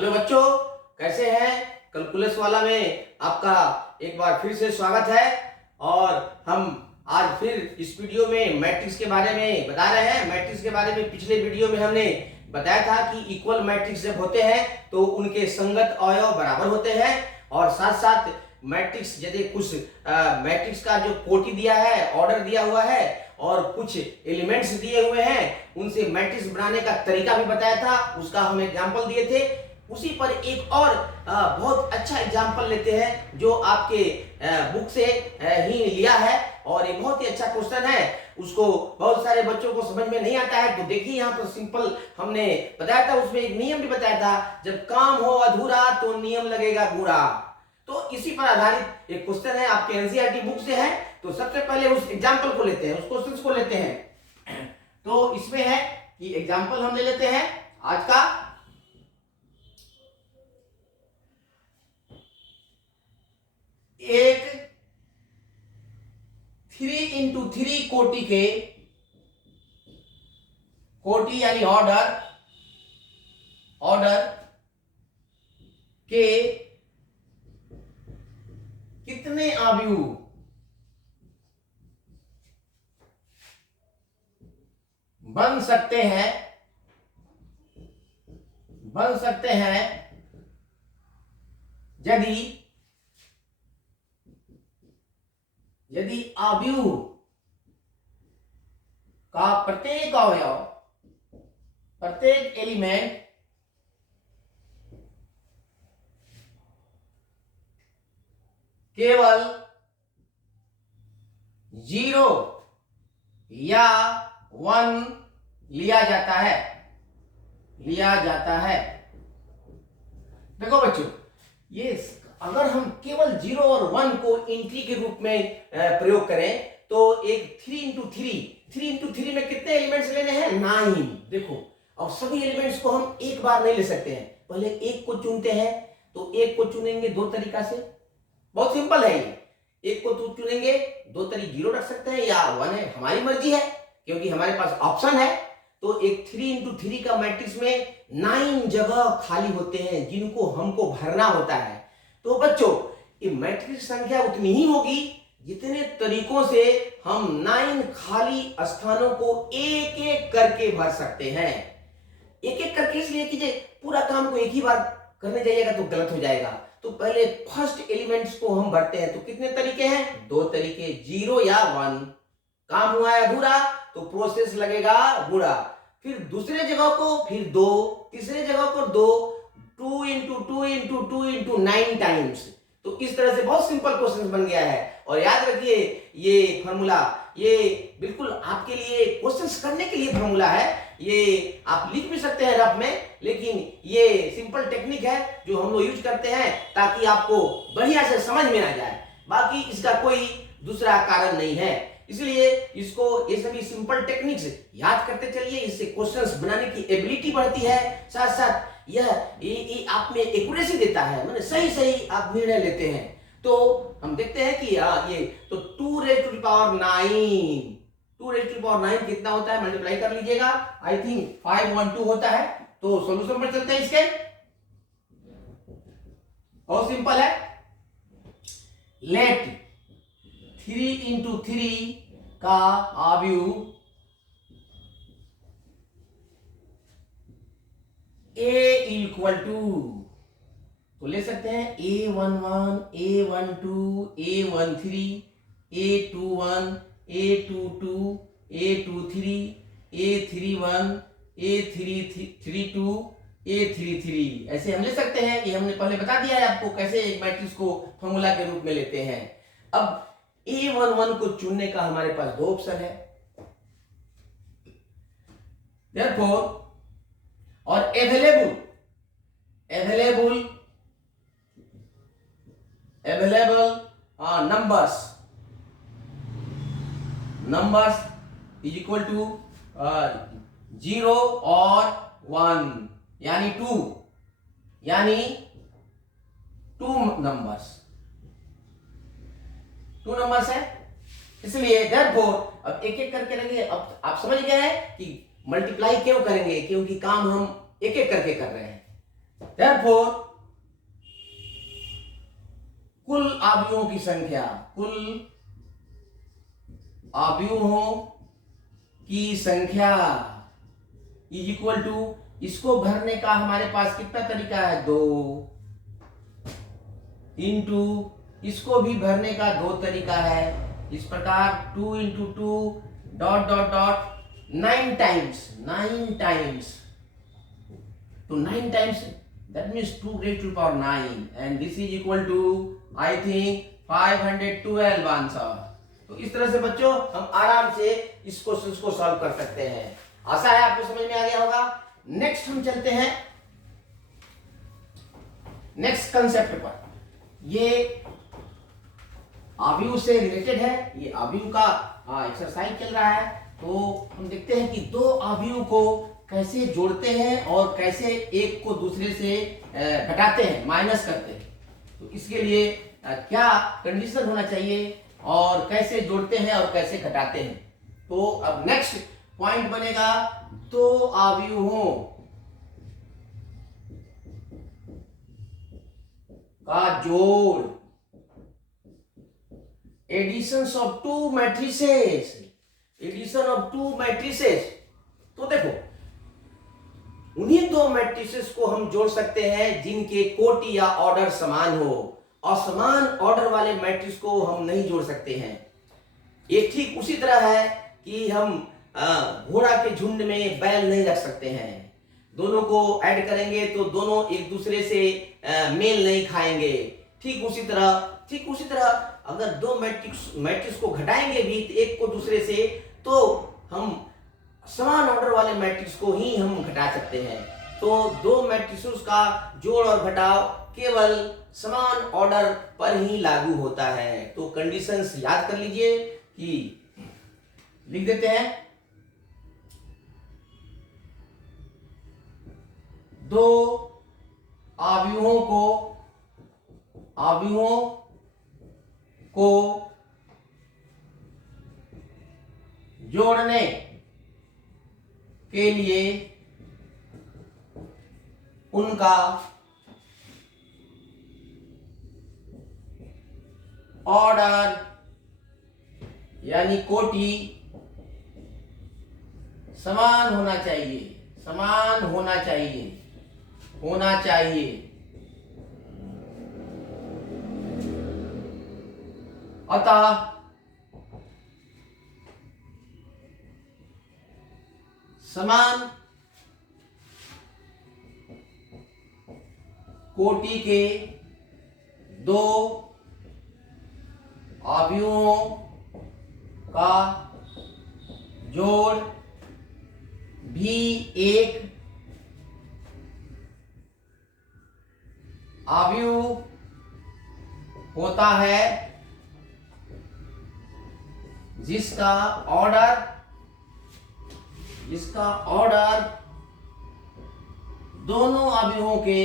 Hello बच्चों, कैसे हैं? कैलकुलस वाला में आपका एक बार फिर से स्वागत है। और हम आज फिर इस वीडियो में मैट्रिक्स के बारे में बता रहे हैं। मैट्रिक्स के बारे में पिछले वीडियो में हमने बताया था कि इक्वल मैट्रिक्स जब होते हैं तो उनके संगत अवयव बराबर होते हैं, और साथ साथ मैट्रिक्स यदि कुछ मैट्रिक्स का जो कोटि दिया है, ऑर्डर दिया हुआ है और कुछ एलिमेंट्स दिए हुए हैं, उनसे मैट्रिक्स बनाने का तरीका भी बताया था, उसका हम एग्जांपल दिए थे। उसी पर एक और बहुत अच्छा एग्जांपल लेते हैं जो आपके बुक से ही लिया है, और ये बहुत ही अच्छा क्वेश्चन है। उसको बहुत सारे बच्चों को समझ में नहीं आता है, तो देखिए यहाँ पर सिंपल हमने बताया था, उसमें एक नियम भी बताया था, जब काम हो अधूरा तो नियम लगेगा बुरा। तो इसी पर आधारित एक क्वेश्चन है, आपके एनसीईआरटी बुक से है। तो सबसे पहले उस एग्जांपल को लेते हैं, उस क्वेश्चन को लेते हैं। तो इसमें है कि एग्जांपल हम ले लेते हैं आज का। एक 3x3 कोटि यानी ऑर्डर के कितने अवयव बन सकते हैं यदि अवयव का प्रत्येक एलिमेंट केवल 0 या 1 लिया जाता है। देखो बच्चों, ये अगर हम केवल 0 और 1 को एंट्री के रूप में प्रयोग करें तो एक 3x3 में कितने एलिमेंट्स लेने हैं? 9। देखो, अब सभी एलिमेंट्स को हम एक बार नहीं ले सकते हैं, पहले एक को चुनते हैं। तो एक को चुनेंगे दो तरीका से, बहुत सिंपल है ये। एक को चुनेंगे, दो तरीके 0 रख सकते हैं या 1 है, हमारी मर्जी है, क्योंकि हमारे पास ऑप्शन है। तो एक 3x3 का मैट्रिक्स में 9 जगह खाली होते हैं जिनको हमको भरना होता है। तो बच्चों, ये मैट्रिक्स संख्या उतनी ही होगी जितने तरीकों से हम 9 खाली स्थानों को एक एक करके भर सकते हैं। एक एक करके इसलिए कीजिए, पूरा काम को एक ही बार करने जाइएगा तो गलत हो जाएगा। तो पहले फर्स्ट एलिमेंट्स को हम भरते हैं। तो कितने तरीके हैं? 2 तरीके, 0 या 1। काम हुआ है अधूरा तो प्रोसेस लगेगा बुरा। फिर दूसरे जगह को फिर 2, तीसरे जगह को 2, 2 इंटू 2 इंटू 2 इंटू 9 टाइम्स। तो इस तरह से बहुत सिंपल क्वेश्चन बन गया है। और याद रखिए, ये फॉर्मूला ये बिल्कुल आपके लिए क्वेश्चंस करने के लिए फॉर्मूला है। ये आप लिख भी सकते हैं रफ में, लेकिन ये सिंपल टेक्निक है जो हम लोग यूज करते हैं ताकि आपको बढ़िया से समझ में आ जाए। बाकी इसका कोई दूसरा कारण नहीं है, इसलिए इसको ये सभी सिंपल टेक्निक्स याद करते चलिए। इससे क्वेश्चंस बनाने की एबिलिटी बढ़ती है, साथ साथ ये आप में एक्यूरेसी देता है, माने सही आप निर्णय लेते हैं। तो हम देखते हैं कि ये तो 2 raised to the power 9 कितना होता है, मल्टीप्लाई कर लीजिएगा। आई थिंक 512 होता है। तो सॉल्यूशन पर चलते हैं इसके। बहुत सिंपल है। लेट 3x3 का अवयव A इक्वल टू, तो ले सकते हैं A11, A12, A13, A21, A22, A23, A31, A32, A33, ऐसे हम ले सकते हैं। ये हमने पहले बता दिया है आपको कैसे एक मैट्रिक्स को फॉर्मूला के रूप में लेते हैं। अब A11 को चुनने का हमारे पास 2 ऑप्शन है। Therefore, और available numbers is equal to 0 और 1, यानी 2 नंबर्स है। इसलिए therefore अब एक एक करके रहेंगे। अब आप समझ गए हैं कि मल्टीप्लाई क्यों करेंगे, क्योंकि काम हम एक एक करके कर रहे हैं। देयरफॉर कुल अवयवों की संख्या, कुल अवयवों की संख्या इज इक्वल टू, इसको भरने का हमारे पास कितना तरीका है, 2, इंटू इसको भी भरने का 2 तरीका है, इस प्रकार 2 into 2 dot dot dot 9 times, 9 times, तो 9 times that means 2 raised to the power 9 and this is equal to I think 512 answer. तो इस तरह से बच्चों हम आराम से इस क्वेश्चन को सॉल्व कर सकते हैं। आशा है आपको समझ में आ गया होगा। नेक्स्ट हम चलते हैं नेक्स्ट कंसेप्ट पर। ये अवयव से रिलेटेड है, ये अवयव का एक्सरसाइज चल रहा है। तो हम देखते हैं कि दो अवयव को कैसे जोड़ते हैं और कैसे एक को दूसरे से घटाते हैं, माइनस करते हैं। तो इसके लिए क्या कंडीशन होना चाहिए और कैसे जोड़ते हैं और कैसे घटाते हैं। तो अब नेक्स्ट पॉइंट बनेगा दो अवयवों का जोड़, additions of two matrices, addition of two matrices. तो देखो उन्हीं दो मैट्रिसेस को हम जोड़ सकते हैं जिनके कोटि या ऑर्डर समान हो। असमान ऑर्डर वाले मैट्रिक्स को हम नहीं जोड़ सकते हैं। ये ठीक उसी तरह है कि हम घोड़ा के झुंड में बैल नहीं रख सकते हैं। दोनों को ऐड करेंगे तो दोनों एक दूसरे से मेल नहीं खाएंगे। ठीक उसी तरह अगर दो मैट्रिक्स को घटाएंगे भी एक को दूसरे से, तो हम समान ऑर्डर वाले मैट्रिक्स को ही हम घटा सकते हैं। तो दो मैट्रिक्स का जोड़ और घटाव केवल समान ऑर्डर पर ही लागू होता है। तो कंडीशंस याद कर लीजिए कि लिख देते हैं, दो अवयवों को जोड़ने के लिए उनका ऑर्डर यानी कोटि समान होना चाहिए। अतः समान कोटि के दो अवयवों का जोड़ भी एक अवयव होता है जिसका ऑर्डर दोनों अवयवों के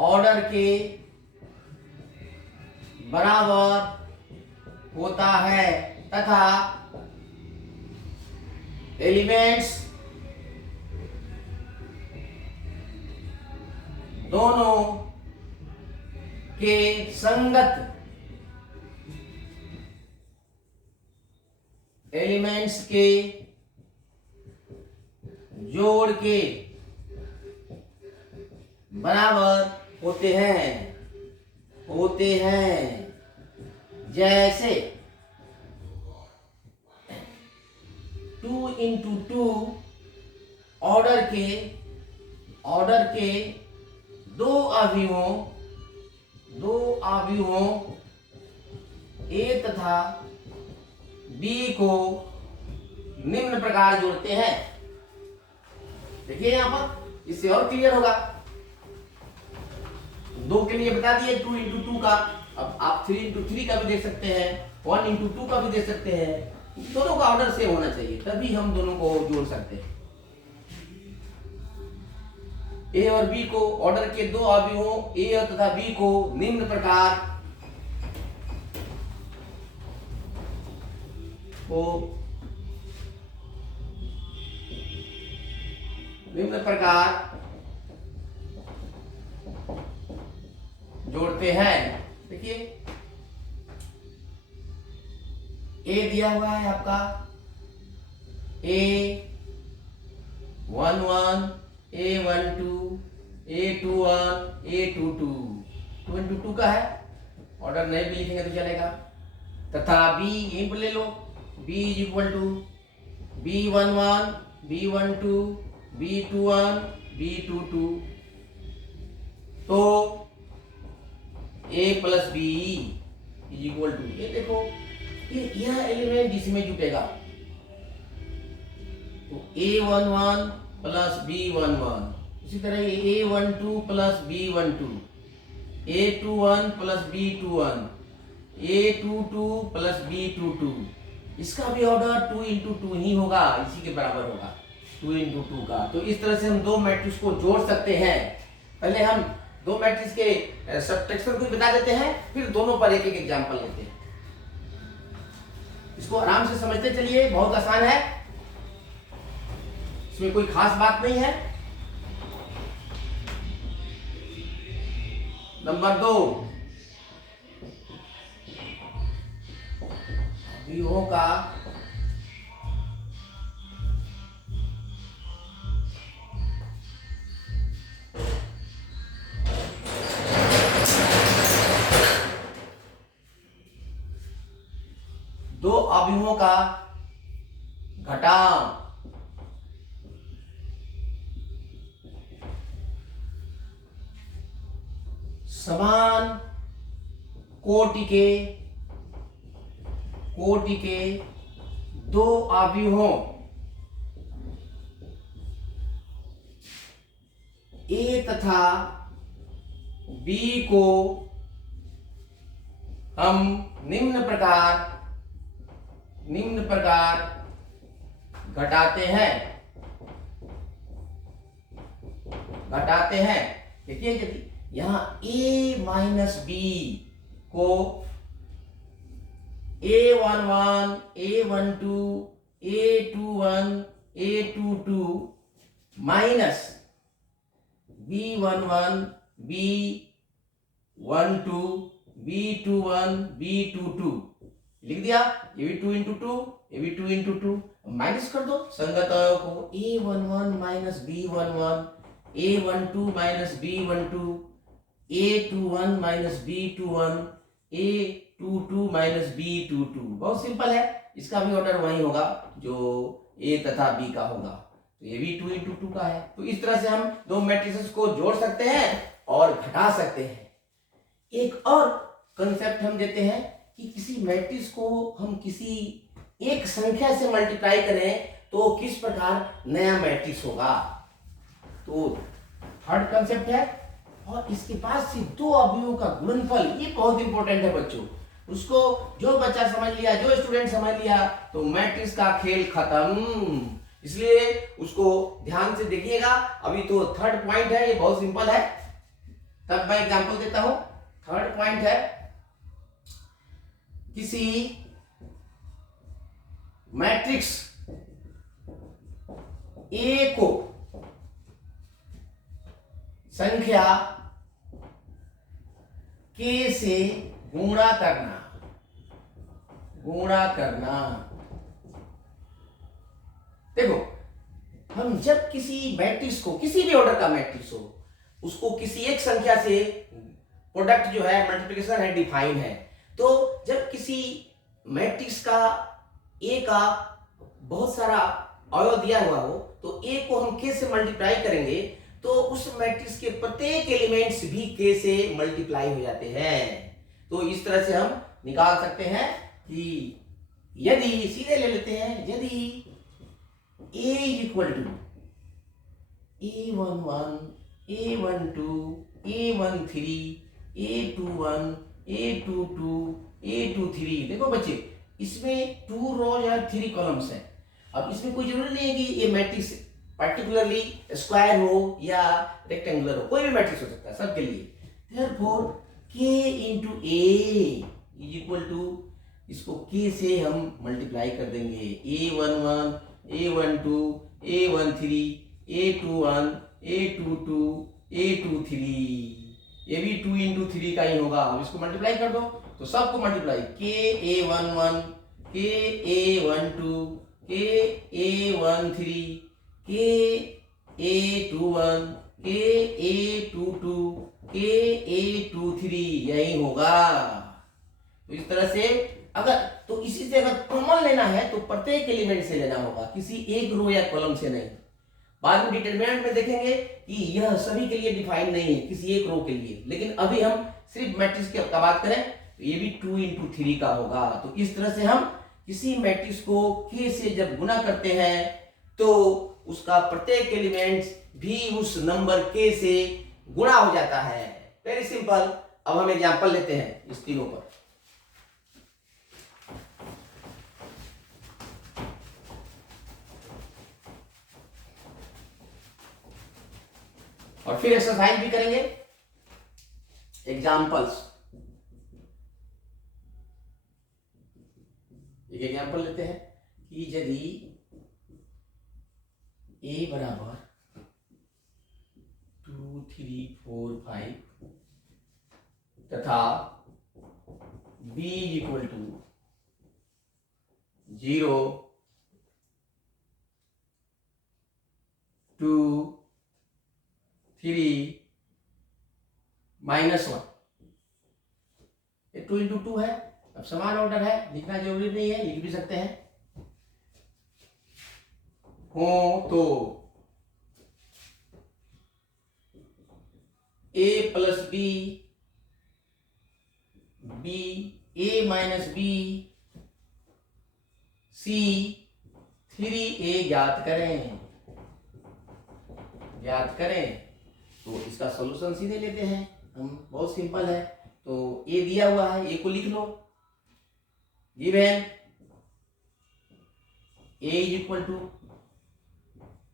ऑर्डर के बराबर होता है तथा एलिमेंट्स दोनों के संगत एलिमेंट्स के जोड़ के बराबर होते हैं। जैसे 2 इंटू 2 ऑर्डर के दो अवयवों ए तथा बी को निम्न प्रकार जोड़ते हैं। देखिए यहां पर, इससे और क्लियर होगा। दो के लिए बता दिए 2 इंटू 2 का। अब आप 3 इंटू 3 का भी देख सकते हैं, 1 इंटू 2 का भी देख सकते हैं। दोनों का ऑर्डर सेम होना चाहिए, तभी हम दोनों को जोड़ सकते हैं। ए और बी को, ऑर्डर के दो अवयवों ए तथा बी को निम्न प्रकार निम्न प्रकार जोड़ते हैं। देखिए ए दिया हुआ है आपका A11, A12, A21, A22, 2 into 2 का है, ऑर्डर नहीं भी लिखेंगे तो चलेगा। तथा B यहीं पर ले लो, B is equal to B11, B12, B21, B22, तो A plus B is equal to, ये देखो यह एलिमेंट जिसमें जुटेगा, तो A11 प्लस B11, इसी तरह A12 plus B12, A21 plus B21, A22 plus B22, इसका भी ऑर्डर 2 into 2 ही होगा, इसी के बराबर होगा 2 into 2 का। तो इस तरह से हम दो मैट्रिक्स को जोड़ सकते हैं। पहले हम दो मैट्रिक्स के सब्ट्रैक्शन को बता देते हैं, फिर दोनों पर एक एक एग्जांपल लेते हैं। इसको आराम से समझते चलिए, बहुत आसान है, इसमें कोई खास बात नहीं है। नंबर 2, अवयवों का दो अवयवों का घटाव समान कोटि के दो अवयवों ए तथा बी को हम निम्न प्रकार घटाते हैं। देखिए यदि यहां a माइनस बी को A11, A12, A21, A22 minus B11, B12, B21, B22 लिख दिया, ये भी 2 into 2, ये भी 2 into 2, माइनस कर दो संगत अवयव को, A11 minus B11, A12 minus B12, A21 minus B21, A22 minus B22। बहुत सिंपल है, इसका भी ऑर्डर वही होगा जो A तथा B का होगा, तो ये भी 2 into 2 का है। तो इस तरह से हम दो मैट्रिसेस को जोड़ सकते हैं और घटा सकते हैं। एक और कंसेप्ट हम देते हैं कि किसी मैट्रिक्स को हम किसी एक संख्या से मल्टीप्लाई करें तो किस प्रकार नया मैट्रिक्स होगा। तो थर्ड कंसेप्ट है, और इसके बाद से दो अवयवों का गुणनफल, ये बहुत इंपॉर्टेंट है बच्चों, उसको जो बच्चा समझ लिया, जो स्टूडेंट समझ लिया, तो मैट्रिक्स का खेल खत्म। इसलिए उसको ध्यान से देखिएगा। अभी तो थर्ड पॉइंट है, ये बहुत सिंपल है, तब मैं एग्जांपल देता हूं। थर्ड पॉइंट है, किसी मैट्रिक्स ए को संख्या के से गुणा करना। देखो, हम जब किसी मैट्रिक्स को, किसी भी ऑर्डर का मैट्रिक्स हो, उसको किसी एक संख्या से प्रोडक्ट जो है, मल्टीप्लिकेशन है, डिफाइन है, तो जब किसी मैट्रिक्स का ए का बहुत सारा अवयव दिया हुआ हो, तो ए को हम के से मल्टीप्लाई करेंगे तो उस मैट्रिक्स के प्रत्येक एलिमेंट्स भी के से मल्टीप्लाई हो जाते हैं। तो इस तरह से हम निकाल सकते हैं कि यदि, सीधे ले लेते हैं, यदि A equal to A11, A12, A13, A21, A22, A23, देखो बच्चे, इसमें 2 रोज और 3 कॉलम्स हैं। अब इसमें कोई जरूरी नहीं है कि ये मैट्रिक्स पर्टिकुलरली स्क्वायर हो या रेक्टेंगुलर हो, कोई भी मैट्रिक्स हो सकता है सबके लिए। Therefore k into A is equal to, इसको k से हम मल्टीप्लाई कर देंगे, A11, A12, A13, A21, A22, A23, ये भी 2 into 3 का ही होगा। अब इसको मल्टीप्लाई कर दो तो सबको multiply, KA11, KA12, KA13, KA21, KA22, KA23, यही होगा। तो इस तरह से तो इसी से अगर कॉमन लेना है तो प्रत्येक एलिमेंट से लेना होगा, किसी एक रो या कॉलम से नहीं। बाद में डिटरमिनेंट में देखेंगे कि यह सभी के लिए डिफाइन नहीं है, किसी एक रो के लिए, लेकिन अभी हम सिर्फ मैट्रिक्स की बात करें तो ये भी 2 into 3 का होगा। तो इस तरह से हम किसी मैट्रिक्स को k से जब गुना करते हैं तो उसका प्रत्येक एलिमेंट भी उस नंबर k से गुणा हो जाता है। Very simple. अब हम एग्जांपल लेते हैं इस तीनों पर। और फिर एक्सरसाइज भी करेंगे, एग्जाम्पल्स। एक एग्जाम्पल लेते हैं कि यदि a बराबर 2, 3, 4, 5 तथा b इक्वल टू 0, 2, 3, -1, ये 2 into 2 है। अब समान ऑर्डर है, लिखना जरूरी नहीं है, लिख भी सकते हैं। हो तो a plus b, b, a minus b, c, 3a ज्ञात करें। तो इसका सॉल्यूशन सीधे लेते हैं हम, बहुत सिंपल है। तो a दिया हुआ है, a को लिख लो। Given a is equal to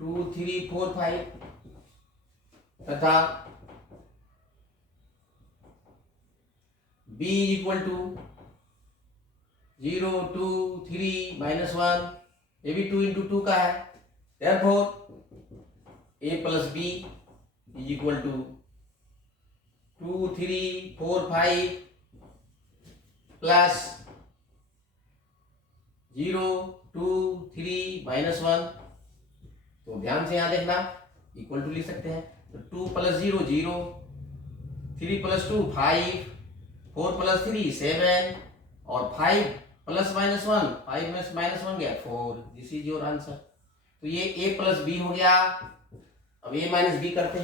2, 3, 4, 5 तथा b इज इक्वल टू 0, 2, 3, -1, ये भी 2 into 2 का है। therefore a plus b is equal to 2, 3, 4, 5 plus 0, 2, 3, -1। तो ध्यान से यहां देखना, इक्वल टू लिख सकते हैं। तो 2 + 0 0, 3 + 2 5, 4 + 3 7 और 5 + -1, 5 में -1 गया 4। This is your answer. तो ये a प्लस बी हो गया। अब a माइनस बी करते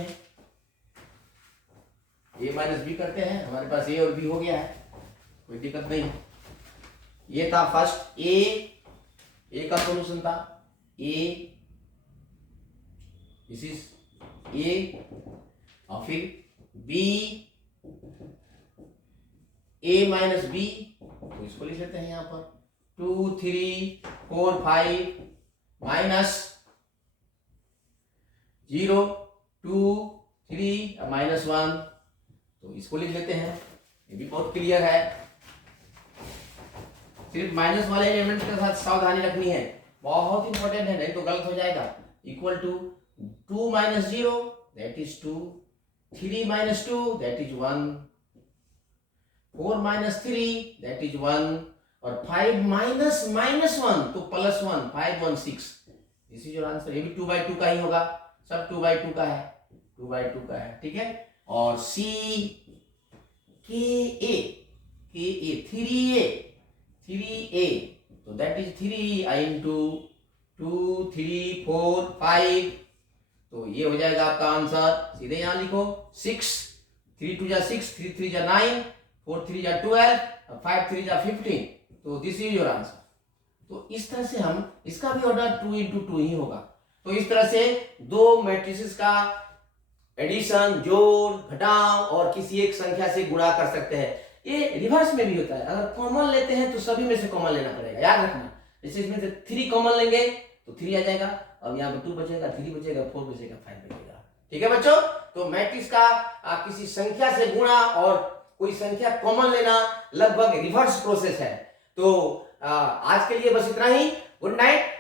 हैं, हमारे पास a और b हो गया है, कोई दिक्कत नहीं। ये था फर्स्ट a का सॉल्यूशन था a, दिस इज a। और फिर b, a माइनस b, तो इसको लिख लेते हैं यहां पर 2, 3, 4, 5 माइनस 0, 2, 3 -1, तो इसको लिख लेते हैं। ये भी बहुत क्लियर है। सिर्फ माइनस वाले एलिमेंट के साथ सावधानी रखनी है, बहुत इंपॉर्टेंट है, नहीं तो गलत हो जाएगा। Equal to 2 - 0 that is 2, 3 - 2 that is 1, 4 - 3 that is 1 और 5 - -1 तो +1, 5, 1, 6। This is your answer. ये भी 2/2 का ही होगा, सब 2/2 का है, 2/2 का है, ठीक है। और C KA 3A, तो दैट इज 3 into 2, 3, 4, 5, तो ये हो जाएगा आपका आंसर। सीधे यहां लिखो 6, 3 2 6, 3 3 9, 4 3 12, 5 3 15, तो दिस इज योर आंसर। तो इस तरह से हम, इसका भी ऑर्डर 2 into 2 ही होगा। तो इस तरह से दो मैट्रिसेस का एडिशन, जोड़, घटाव और किसी एक संख्या से गुणा कर सकते हैं। ये रिवर्स में भी होता है, अगर कॉमन लेते हैं तो सभी में से कॉमन लेना पड़ेगा, याद रखना। जैसे इसमें से 3 कॉमन लेंगे तो 3 आ जाएगा, अब यहाँ पर 2 बचेगा, 3 बचेगा, 4 बचेगा, 5 बचेगा, ठीक है बच्चों। तो मैट्रिक्स का किसी संख्या से गुणा और कोई संख्या कॉमन लेना लगभग रिवर्स प्रोसेस है। तो आज के लिए बस इतना ही। Good night.